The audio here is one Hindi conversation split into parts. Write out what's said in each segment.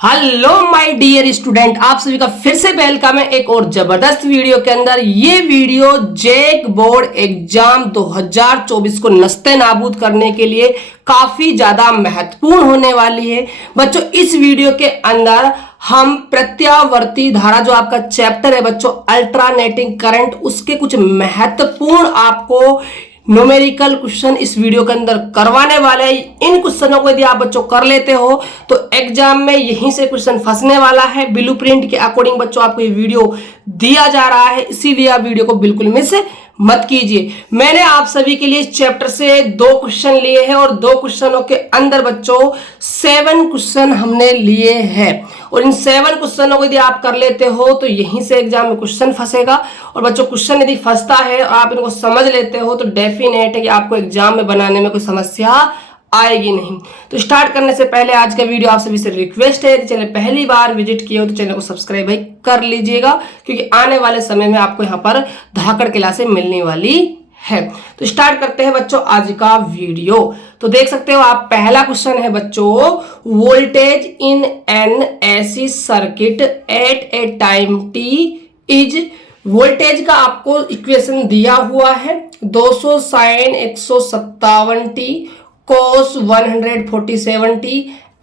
हेलो माय डियर स्टूडेंट, आप सभी का फिर से वेलकम है एक और जबरदस्त वीडियो के अंदर। ये वीडियो जेक बोर्ड एग्जाम 2024 को नस्ते नाबूद करने के लिए काफी ज्यादा महत्वपूर्ण होने वाली है। बच्चों, इस वीडियो के अंदर हम प्रत्यावर्ती धारा जो आपका चैप्टर है बच्चों, अल्टरनेटिंग करंट, उसके कुछ महत्वपूर्ण आपको न्यूमेरिकल क्वेश्चन इस वीडियो के अंदर करवाने वाले हैं। इन क्वेश्चनों को यदि आप बच्चों कर लेते हो तो एग्जाम में यहीं से क्वेश्चन फंसने वाला है। ब्लूप्रिंट के अकॉर्डिंग बच्चों आपको ये वीडियो दिया जा रहा है, इसीलिए आप वीडियो को बिल्कुल मिस मत कीजिए। मैंने आप सभी के लिए इस चैप्टर से 2 क्वेश्चन लिए हैं और 2 क्वेश्चनों के अंदर बच्चों 7 क्वेश्चन हमने लिए हैं और इन 7 क्वेश्चनों को यदि आप कर लेते हो तो यहीं से एग्जाम में क्वेश्चन फंसेगा। और बच्चों, क्वेश्चन यदि फंसता है और आप इनको समझ लेते हो तो डेफिनेट है कि आपको एग्जाम में बनाने में कोई समस्या आएगी नहीं। तो स्टार्ट करने से पहले आज का वीडियो आप सभी से रिक्वेस्ट है, चैनल पहली बार विजिट किए हो तो चैनल को सब्सक्राइब भाई कर लीजिएगा, क्योंकि आने वाले समय में आपको यहाँ पर धाकड़ क्लासें मिलने वाली है। तो स्टार्ट करते हैं बच्चों आज का वीडियो। तो देख सकते हो आप, पहला क्वेश्चन है बच्चों, voltage in an AC circuit at a time T is. Voltage का आपको इक्वेशन दिया हुआ है 200 sine 157 T cos 147t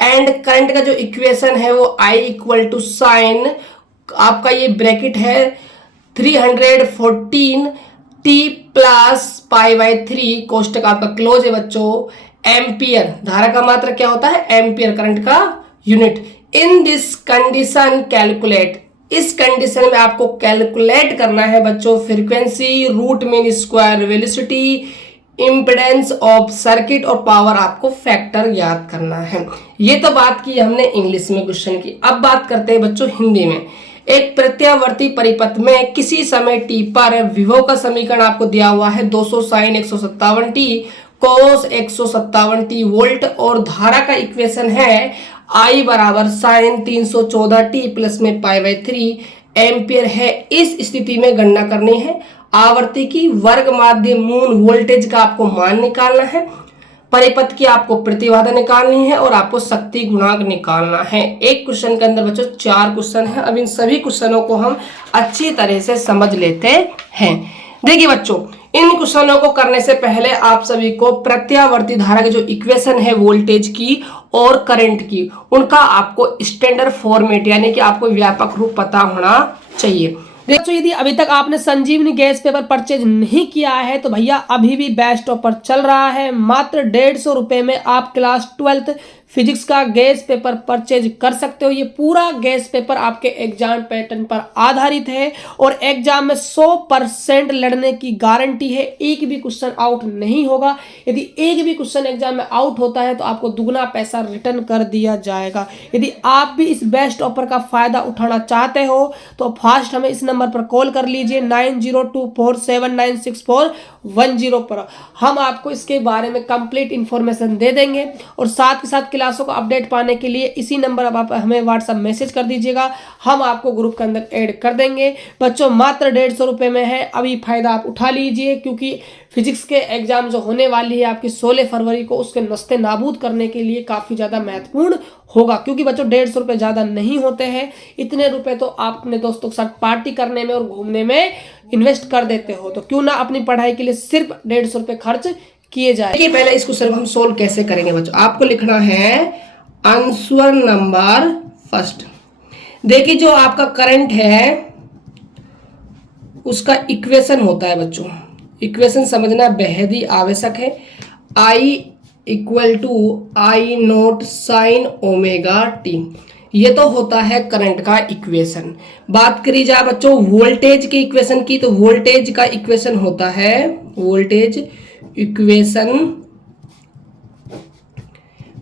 and current का जो इक्वेशन है वो I इक्वल टू साइन आपका ये ब्रैकेट है 314 t प्लस पाई बाई 3 कोष्टक आपका क्लोज है बच्चों। एम्पियर, धारा का मात्रा क्या होता है? एम्पियर, करंट का unit. In this condition calculate, इस कंडीशन में आपको कैलकुलेट करना है बच्चों frequency, root mean square velocity, impedance of circuit और पावर आपको फैक्टर याद करना है। ये तो बात की हमने इंग्लिश में क्वेश्चन की। अब बात करते हैं बच्चों हिंदी में। एक प्रत्यावर्ती परिपथ में किसी समय t पर विभव का समीकरण आपको दिया हुआ है 200 sign 157t cos 157t volt और धारा का इक्वेशन है I बराबर साइन 314t प्लस में पाई बाई 3 एम्पियर है। इस स्थिति में गणना करनी है आवर्ती की वर्ग माध्य मूल वोल्टेज का आपको मान निकालना है, परिपथ की आपको प्रतिबाधा निकालनी है और आपको शक्ति गुणांक निकालना है। एक क्वेश्चन के अंदर बच्चों 4 क्वेश्चन है। अब इन सभी क्वेश्चनों को हम अच्छी तरह से समझ लेते हैं। देखिए बच्चों, इन क्वेश्चनों को करने से पहले आप सभी को प्रत्यावर्ती धारा की जो इक्वेशन है वोल्टेज की और करंट की, उनका आपको स्टैंडर्ड फॉर्मेट यानी कि आपको व्यापक रूप पता होना चाहिए। देखो, यदि अभी तक आपने संजीवनी गैस पेपर परचेज नहीं किया है तो भैया अभी भी बेस्ट ऑफर चल रहा है। मात्र 150 रुपए में आप क्लास 12th फिजिक्स का गैस पेपर परचेज कर सकते हो। ये पूरा गैस पेपर आपके एग्जाम पैटर्न पर आधारित है और एग्जाम में 100% लड़ने की गारंटी है। एक भी क्वेश्चन आउट नहीं होगा। यदि एक भी क्वेश्चन एग्जाम में आउट होता है तो आपको दुगना पैसा रिटर्न कर दिया जाएगा। यदि आप भी इस बेस्ट ऑफर का फायदा उठाना चाहते हो तो फास्ट हमें इस नंबर पर कॉल कर लीजिए 9024796410 पर। हम आपको इसके बारे में कंप्लीट इंफॉर्मेशन दे देंगे और साथ ही साथ क्लासों को अपडेट पाने के लिए इसी नंबर पर आप हमें व्हाट्सएप मैसेज कर दीजिएगा, हम आपको ग्रुप के अंदर ऐड कर देंगे। बच्चों, मात्र 150 रुपए में है, अभी फायदा आप उठा लीजिए, क्योंकि फिजिक्स के एग्जाम जो होने वाली है आपकी 16 फरवरी को, उसके नस्ते नाबूद करने के लिए काफी ज्यादा महत्वपूर्ण होगा। क्योंकि बच्चों 150 रुपए ज्यादा नहीं होते हैं, इतने रुपए तो आप अपने दोस्तों के साथ पार्टी करने में और घूमने में इन्वेस्ट कर देते हो, तो क्यों ना अपनी पढ़ाई के लिए सिर्फ 150 रुपए खर्च किए जाए। देखिए, पहले इस क्वेश्चन को हम सोल्व कैसे करेंगे बच्चों। आपको लिखना है आंसर नंबर फर्स्ट। देखिए, जो आपका करंट है उसका इक्वेशन होता है बच्चों, इक्वेशन समझना बेहद ही आवश्यक है। I equal to I naught sine omega T, ये तो होता है करंट का इक्वेशन। बात करी जाए बच्चों वोल्टेज के इक्वेशन की, तो वोल्टेज का इक्वेशन होता है, वोल्टेज इक्वेशन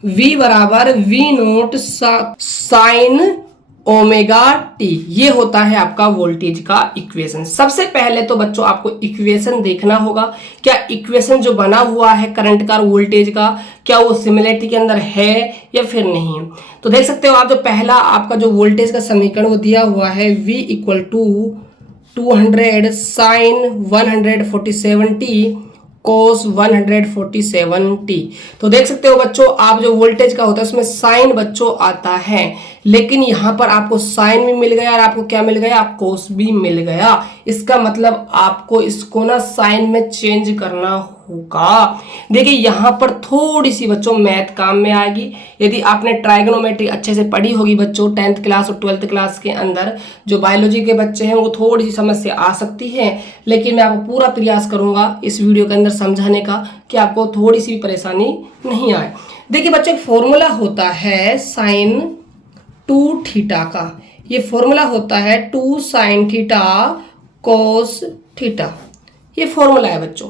V बराबर V note sine omega T, ये होता है आपका वोल्टेज का इक्वेशन। सबसे पहले तो बच्चों आपको इक्वेशन देखना होगा, क्या इक्वेशन जो बना हुआ है करंट का और वोल्टेज का, क्या वो सिमिलरिटी के अंदर है या फिर नहीं है। तो देख सकते हो आप, जो पहला आपका जो वोल्टेज का समीकरण वो दिया हुआ है V equal to 200 sine 147t cos 147t। तो देख सकते हो बच्चों, आप जो वोल्टेज का होता है उसमें साइन बच्चों आता है, लेकिन यहाँ पर आपको साइन भी मिल गया और आपको क्या मिल गया, कोस भी मिल गया। इसका मतलब आपको इसको ना साइन में चेंज करना होगा। देखिए यहाँ पर थोड़ी सी बच्चों मैथ काम में आएगी। यदि आपने ट्राइगोनोमेट्री अच्छे से पढ़ी होगी बच्चों 10th क्लास और 12th क्लास के अंदर, जो बायोलॉजी के बच्चे हैं वो थोड़ी सी समस्या आ सकती है, लेकिन मैं आपको पूरा प्रयास करूंगा इस वीडियो के अंदर समझाने का कि आपको थोड़ी सी परेशानी नहीं आए। देखिए बच्चों, एक फॉर्मूला होता है साइन 2 थीटा का। ये फॉर्मूला होता है 2 साइन थीटा कोस थीटा, ये फॉर्मूला है बच्चों।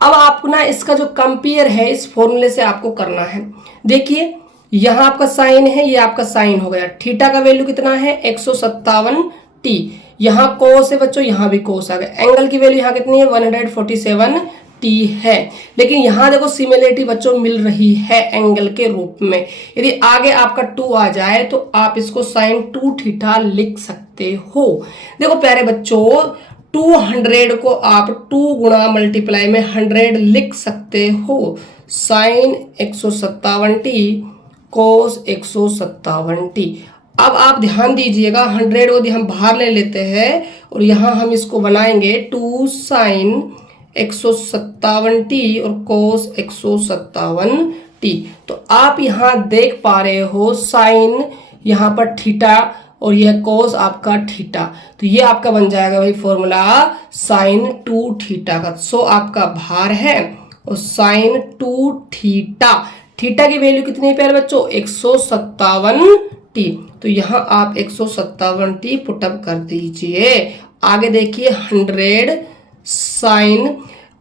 अब आपको ना इसका जो कंपेयर है इस फॉर्मूले से आपको करना है। देखिए यहाँ आपका साइन है, ये आपका साइन हो गया। थीटा का वैल्यू कितना है, 157 टी। यहाँ कोस है बच्चों, यहाँ भी कोस आ गया। एंगल की वैल्यू यहाँ कितनी है, 147 टी है। लेकिन यहाँ देखो सिमिलरिटी बच्चों मिल रही है एंगल के रूप में। यदि आगे आपका 2 आ जाए तो आप इसको साइन 2 थीटा लिख सकते हो। देखो प्यारे बच्चों, 200 को आप 2 गुणा मल्टीप्लाई में 100 लिख सकते हो। साइन 157 टी कोस 157 टी। अब आप ध्यान दीजिएगा, 100 को हम बाहर ले लेते हैं और यहाँ हम इसको बनाएंगे 2 साइन 157 टी और कोस 157 टी। तो आप यहाँ देख पा रहे हो साइन यहाँ पर थीटा और यह कोस आपका थीटा, तो ये आपका बन जाएगा भाई फॉर्मूला साइन 2 थीटा का। सो आपका भार है और साइन 2 थीटा, थीटा की वैल्यू कितनी है प्यारे बच्चों, 157 टी। तो यहाँ आप 157 टी पुटअप कर दीजिए। आगे देखिए 100 साइन,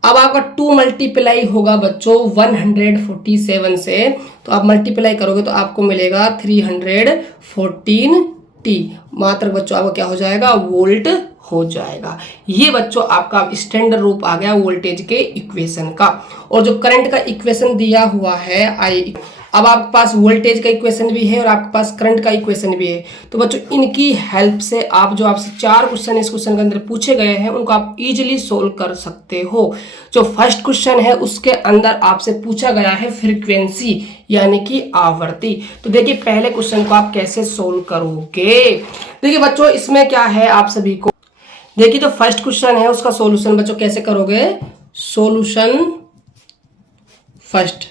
अब आपका 2 मल्टीप्लाई होगा बच्चों 147 से, तो आप मल्टीप्लाई करोगे तो आपको मिलेगा 314 टी। मात्र बच्चों आपको क्या हो जाएगा, वोल्ट हो जाएगा। ये बच्चों आपका स्टैंडर्ड रूप आ गया वोल्टेज के इक्वेशन का। और जो करंट का इक्वेशन दिया हुआ है आई, अब आपके पास वोल्टेज का इक्वेशन भी है और आपके पास करंट का इक्वेशन भी है। तो बच्चों इनकी हेल्प से आप जो आपसे 4 क्वेश्चन इस क्वेश्चन के अंदर पूछे गए हैं उनको आप इजीली सोल्व कर सकते हो। जो फर्स्ट क्वेश्चन है उसके अंदर आपसे पूछा गया है फ्रीक्वेंसी यानी कि आवृत्ति। तो देखिए पहले क्वेश्चन को आप कैसे सोल्व करोगे। देखिए बच्चों इसमें क्या है, आप सभी को देखिए जो फर्स्ट क्वेश्चन है उसका सॉल्यूशन बच्चों कैसे करोगे। सॉल्यूशन फर्स्ट,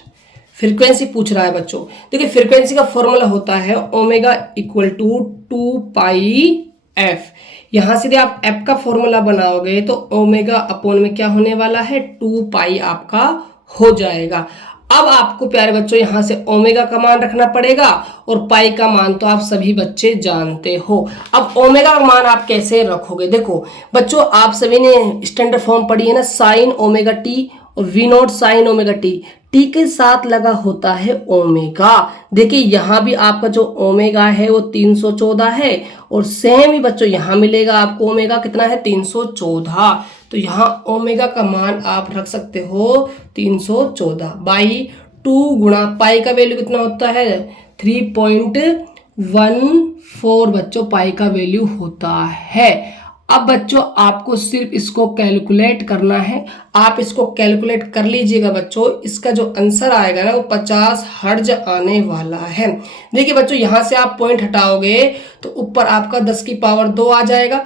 फ्रीक्वेंसी पूछ रहा है बच्चों। देखिए फ्रीक्वेंसी का फॉर्मूला होता है omega equal to 2 pi F. यहां से आप एफ का फॉर्मूला बनाओगे तो ओमेगा अपॉन में क्या होने वाला है, 2 पाई आपका हो जाएगा। अब आपको प्यारे बच्चों यहां से ओमेगा का मान रखना पड़ेगा और पाई का मान तो आप सभी बच्चे जानते हो। अब ओमेगा का मान आप कैसे रखोगे, देखो बच्चों आप सभी ने स्टैंडर्ड फॉर्म पढ़ी है ना, साइन ओमेगा टी और V naught sine omega T, T के साथ लगा होता है ओमेगा। देखिए यहाँ भी आपका जो ओमेगा है वो 314 है और सेम ही बच्चों यहाँ मिलेगा आपको ओमेगा कितना है, 314। तो यहाँ ओमेगा का मान आप रख सकते हो 314 बाई 2 गुणा पाई का वैल्यू कितना होता है, 3.14 बच्चों पाई का वैल्यू होता है। अब बच्चों आपको सिर्फ इसको कैलकुलेट करना है। आप इसको कैलकुलेट कर लीजिएगा बच्चों, इसका जो आंसर आएगा ना वो 50 हर्ट्ज आने वाला है। देखिए बच्चों यहाँ से आप पॉइंट हटाओगे तो ऊपर आपका 10 की पावर 2 आ जाएगा।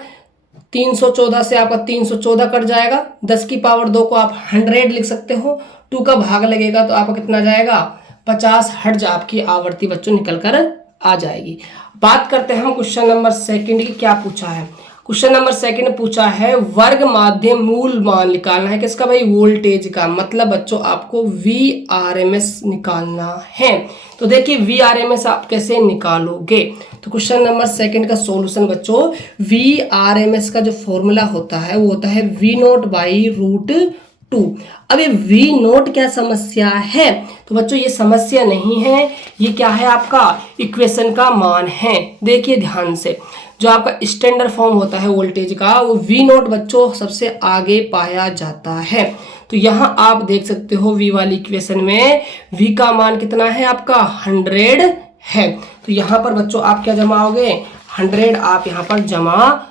314 से आपका 314 कट जाएगा। 10 की पावर 2 को आप 100 लिख सकते हो। 2 का भाग लगेगा तो आपका कितना जाएगा, 50 हर्ट्ज आपकी आवृत्ति बच्चों निकल कर आ जाएगी। बात करते हैं हम क्वेश्चन नंबर 2 की। क्या पूछा है, क्वेश्चन नंबर 2 पूछा है वर्ग माध्यम मूल मान निकालना है किसका भाई, वोल्टेज का। मतलब बच्चों आपको VRMS निकालना है। तो देखिए VRMS आप कैसे निकालोगे। तो क्वेश्चन नंबर 2 का सॉल्यूशन बच्चों, VRMS का जो फॉर्मूला होता है वो होता है V0 बाई √2। अब ये V0 क्या समस्या है, तो बच्चों ये समस्या नहीं है, ये क्या है आपका इक्वेशन का मान है। देखिए ध्यान से, जो आपका स्टैंडर्ड फॉर्म होता है वोल्टेज का वो V0 बच्चों सबसे आगे पाया जाता है। तो यहाँ आप देख सकते हो V वाली इक्वेशन में V का मान कितना है आपका 100 है। तो यहाँ पर बच्चों आप क्या जमाओगे, 100 आप यहाँ पर जमा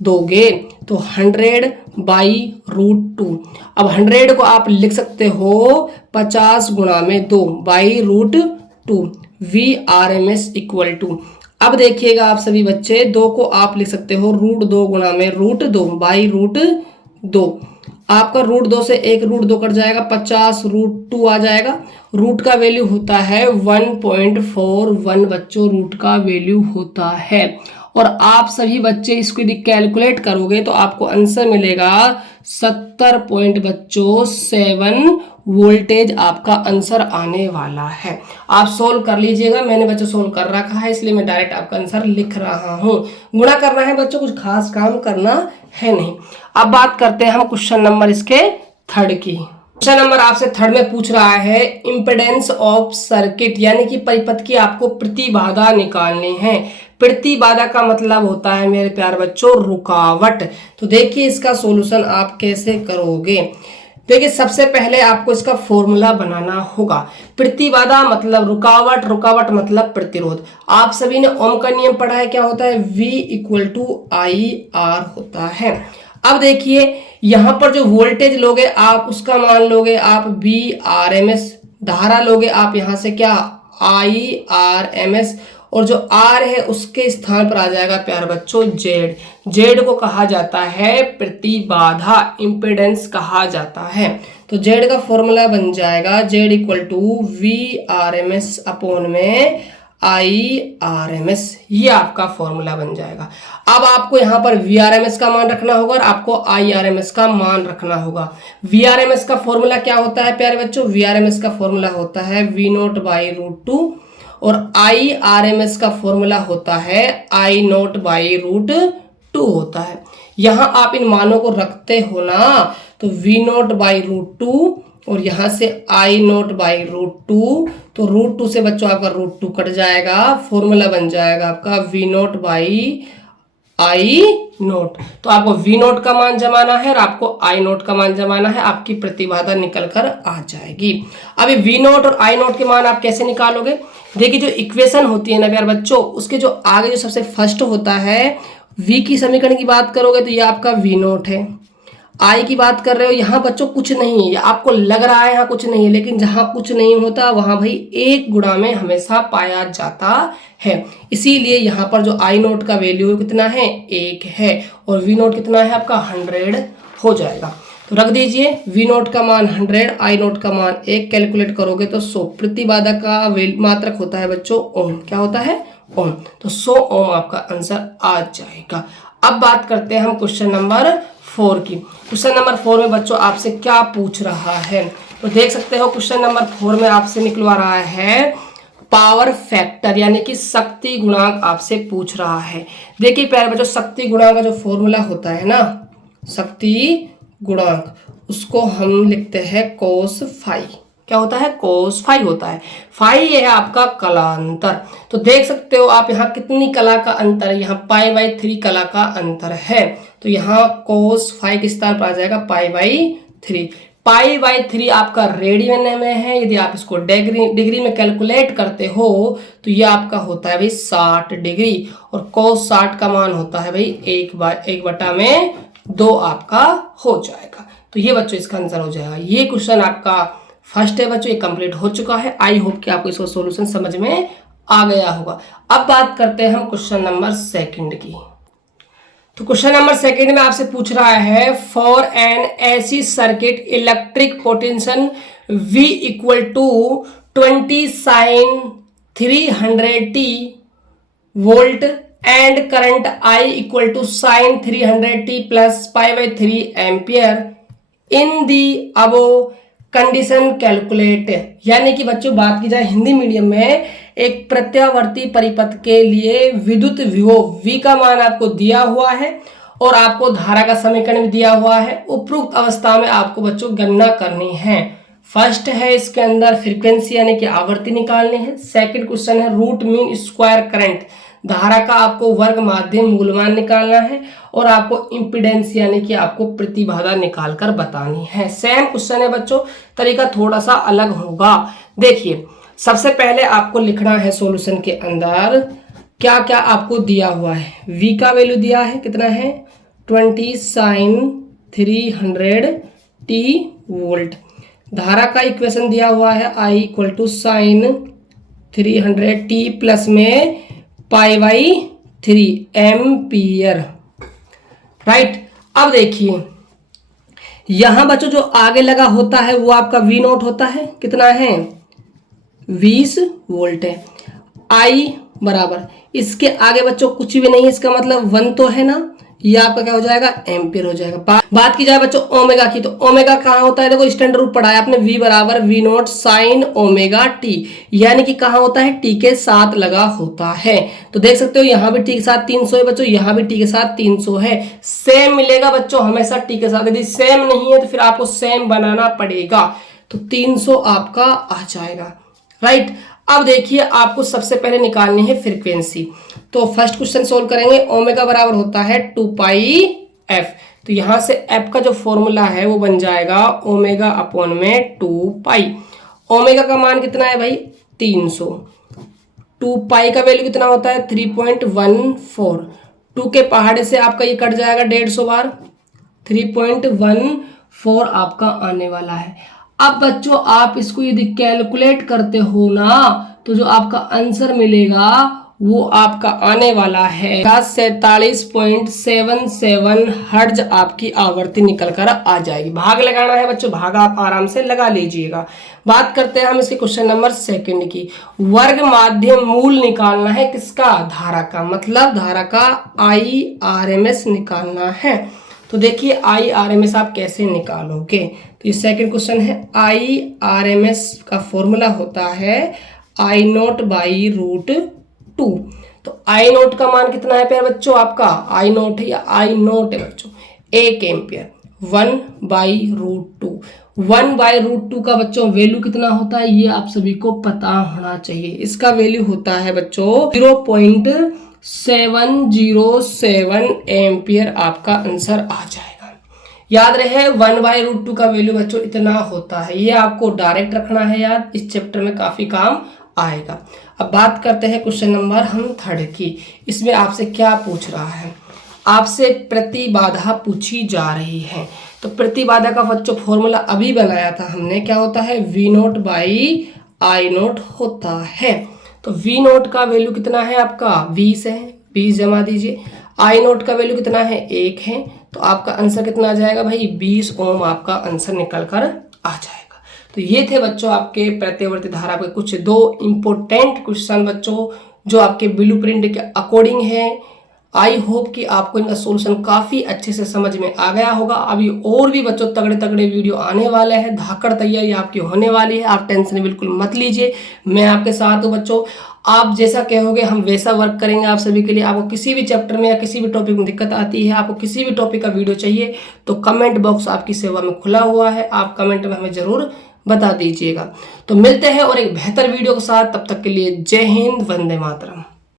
दोगे। तो 100 बाई √2। अब 100 को आप लिख सकते हो 50 गुणा में 2 बाई √2। VRMS इक्वल टू, अब देखिएगा आप सभी बच्चे, 2 को आप लिख सकते हो √2 गुणा में √2 बाई √2। आपका √2 से एक √2 कट जाएगा, 50 √2 आ जाएगा। रूट का वैल्यू होता है 1.41 बच्चों, रूट का वैल्यू होता है। और आप सभी बच्चे इसको यदि कैलकुलेट करोगे तो आपको आंसर मिलेगा 70.7 वोल्टेज आपका आंसर आने वाला है। आप सोल्व कर लीजिएगा, मैंने बच्चों सोल्व कर रखा है, इसलिए मैं डायरेक्ट आपका आंसर लिख रहा हूं। गुणा करना है बच्चों, कुछ खास काम करना है नहीं। अब बात करते हैं हम क्वेश्चन नंबर इसके थर्ड की। क्वेश्चन नंबर आपसे थर्ड में पूछ रहा है इम्पिडेंस ऑफ सर्किट, यानी कि परिपथ की आपको प्रतिबाधा निकालनी है। प्रतिबाधा का मतलब होता है मेरे प्यारे बच्चों रुकावट। तो देखिए इसका सॉल्यूशन आप कैसे करोगे। देखिए सबसे पहले आपको इसका फॉर्मूला बनाना होगा। प्रतिबाधा मतलब रुकावट, रुकावट मतलब प्रतिरोध। आप सभी ने ओम का नियम पढ़ा है, क्या होता है V = IR होता है। अब देखिए यहां पर जो वोल्टेज लोगे आप उसका मान लोगे आप VRMS, धारा लोगे आप यहां से क्या IRMS, और जो R है उसके स्थान पर आ जाएगा प्यारे बच्चों Z। Z को कहा जाता है प्रतिबाधा, इंपेडेंस कहा जाता है। तो Z का फॉर्मूला बन जाएगा Z = VRMS अपॉन में IRMS, ये आपका फॉर्मूला बन जाएगा। अब आपको यहाँ पर VRMS का मान रखना होगा और आपको IRMS का मान रखना होगा। VRMS का फॉर्मूला क्या होता है प्यारे बच्चों, VRMS का फॉर्मूला होता है V0/√2 और IRMS का फॉर्मूला होता है I0/√2 होता है। यहां आप इन मानों को रखते हो ना, तो V0/√2 और यहां से I0/√2, तो √2 से बच्चों आपका √2 कट जाएगा, फॉर्मूला बन जाएगा आपका V0/I0। तो आपको V0 का मान जमाना है और आपको I0 का मान जमाना है, आपकी प्रतिबाधा निकल कर आ जाएगी। अभी V0 और I0 के मान आप कैसे निकालोगे। देखिए जो इक्वेशन होती है ना प्यारे बच्चों, उसके जो आगे जो सबसे फर्स्ट होता है V की समीकरण की बात करोगे तो ये आपका V0 है। I की बात कर रहे हो, यहाँ बच्चों कुछ नहीं है, आपको लग रहा है यहाँ कुछ नहीं है, लेकिन जहां कुछ नहीं होता वहां भाई 1 गुणा में हमेशा पाया जाता है। इसीलिए यहाँ पर जो I0 का वैल्यू कितना है 1 है और V0 कितना है आपका 100 हो जाएगा। तो रख दीजिए V0 का मान 100, I0 का मान 1, कैलकुलेट करोगे तो 100। प्रतिबाधा का मात्रक होता है बच्चों ओम, क्या होता है ओम, तो 100 ओम आपका आंसर आ जाएगा। अब बात करते हैं हम क्वेश्चन नंबर 4 की। क्वेश्चन नंबर 4 में बच्चों आपसे क्या पूछ रहा है, तो देख सकते हो क्वेश्चन नंबर 4 में आपसे निकलवा रहा है पावर फैक्टर, यानी कि शक्ति गुणांक आपसे पूछ रहा है। देखिए प्यारे बच्चों शक्ति गुणांक का जो फॉर्मूला होता है ना, शक्ति गुणांक, उसको हम लिखते हैं cos फाई। क्या होता है cos फाई होता है। फाई ये है आपका कलांतर। तो देख सकते हो आप यहाँ कितनी कला का अंतर है, यहाँ π/3 कला का अंतर है। तो यहाँ cos फाई किस स्थान पर आ जाएगा π/3। π/3 आपका रेडियन में है, यदि आप इसको डिग्री में कैलकुलेट करते हो तो ये आपका होता है भाई 60 डिग्री, और cos 60 का मान होता है भाई 1/2 आपका हो जाएगा। तो ये बच्चों इसका आंसर हो जाएगा। ये क्वेश्चन आपका फर्स्ट है बच्चों, ये कंप्लीट हो चुका है। आई होप कि आपको इसका सॉल्यूशन समझ में आ गया होगा। अब बात करते हैं हम क्वेश्चन नंबर 2 की। तो क्वेश्चन नंबर 2 में आपसे पूछ रहा है for an AC circuit electric potential V = 20 sin 300t volt and current I = sin 300t plus π/3 ampere in the above condition calculate. यानी कि बच्चों बात की जाए हिंदी मीडियम में, एक प्रत्यावर्ती परिपथ के लिए विद्युत विभव V का मान आपको दिया हुआ है और आपको धारा का समीकरण भी दिया हुआ है। उपरोक्त अवस्था में आपको बच्चों गणना करनी है। फर्स्ट है इसके अंदर फ्रीक्वेंसी यानी कि आवृत्ति निकालनी है। सेकंड क्वेश्चन है रूट मीन स्क्वायर करंट, धारा का आपको वर्ग माध्यम मूलमान निकालना है और आपको इंपीडेंस यानी कि आपको प्रतिबाधा निकालकर बतानी है। सेम क्वेश्चन है बच्चों, तरीका थोड़ा सा अलग होगा। देखिए सबसे पहले आपको लिखना है सॉल्यूशन के अंदर क्या क्या आपको दिया हुआ है। V का वैल्यू दिया है कितना है 20 sin 300t वोल्ट। धारा का इक्वेशन दिया हुआ है I = sin 300t प्लस में π/3 एम्पियर, राइट। अब देखिए यहां बच्चों जो आगे लगा होता है वो आपका V नोट होता है, कितना है 20 वोल्ट है। I बराबर इसके आगे बच्चों कुछ भी नहीं है, इसका मतलब 1 तो है ना, ये आपका क्या हो जाएगा एम्पियर हो जाएगा। बात की जाए बच्चों ओमेगा की, तो ओमेगा कहाँ होता है, देखो स्टैंडर्ड रूल पढ़ा है आपने, V बराबर V note sine omega T, यानी कि कहाँ होता है टी के साथ लगा होता है। तो देख सकते हो यहाँ भी टी के साथ 300 है बच्चों, यहाँ भी टी के साथ 300 है। सेम मिलेगा बच्चों हमेशा टी के साथ, यदि सेम नहीं है तो फिर आपको सेम बनाना पड़ेगा। तो 300 आपका आ जाएगा, राइट। अब देखिए आपको सबसे पहले निकालनी है फ्रीक्वेंसी, तो फर्स्ट क्वेश्चन सोल्व करेंगे। ओमेगा बराबर होता है 2πf, तो यहां से f का जो फॉर्मूला है वो बन जाएगा ओमेगा अपॉन में 2π। ओमेगा का मान कितना है भाई 300, 2π का वैल्यू कितना होता है 3.14, 2 के पहाड़े से आपका ये कट जाएगा 150 बार, 3.14 आपका आने वाला है। अब बच्चों आप इसको यदि कैलकुलेट करते हो ना तो जो आपका आंसर मिलेगा वो आपका आने वाला है 47.77 हर्ट्ज आपकी आवर्ती निकल कर आ जाएगी। भाग लगाना है बच्चों, भाग आप आराम से लगा लीजिएगा। बात करते हैं हम इसके क्वेश्चन नंबर 2 की। वर्ग माध्यम मूल निकालना है किसका, धारा का, मतलब धारा का IRMS निकालना है। तो देखिए IRMS आप कैसे निकालोगे, तो ये सेकंड क्वेश्चन है। IRMS का फॉर्मूला होता है I0/√2। तो I0 का मान कितना है प्यारे बच्चों आपका, I0 है या I0 है बच्चों 1 एम्पियर, 1/√2। 1/√2 का बच्चों वैल्यू कितना होता है ये आप सभी को पता होना चाहिए। इसका वैल्यू होता है बच्चों 0.707 एम्पियर, आपका आंसर आ जाएगा। याद रहे 1/√2 का वैल्यू बच्चों इतना होता है, ये आपको डायरेक्ट रखना है याद, इस चैप्टर में काफी काम आएगा। अब बात करते हैं क्वेश्चन नंबर हम 3 की। इसमें आपसे क्या पूछ रहा है, आपसे प्रतिबाधा पूछी जा रही है। तो प्रतिबाधा का बच्चों फॉर्मूला अभी बनाया था हमने, क्या होता है V0/I0 होता है। तो V0 का वैल्यू कितना है आपका 20 है, 20 जमा दीजिए। I0 का वैल्यू कितना है 1 है, तो आपका आंसर कितना आ जाएगा भाई 20 ओम आपका आंसर निकल कर आ जाएगा। तो ये थे बच्चों आपके प्रत्यावर्ती धारा के कुछ 2 इंपॉर्टेंट क्वेश्चन बच्चों जो आपके ब्लूप्रिंट के अकॉर्डिंग है। आई होप कि आपको इनका सॉल्यूशन काफी अच्छे से समझ में आ गया होगा। अभी और भी बच्चों तगड़े तगड़े वीडियो आने वाले हैं, धाकड़ तैयारी आपकी होने वाली है, आप टेंशन बिल्कुल मत लीजिए, मैं आपके साथ हूँ बच्चों। आप जैसा कहोगे हम वैसा वर्क करेंगे आप सभी के लिए। आपको किसी भी चैप्टर में या किसी भी टॉपिक में दिक्कत आती है, आपको किसी भी टॉपिक का वीडियो चाहिए तो कमेंट बॉक्स आपकी सेवा में खुला हुआ है, आप कमेंट में हमें जरूर बता दीजिएगा। तो मिलते हैं और एक बेहतर वीडियो के साथ, तब तक के लिए जय हिंद, वंदे मातरम।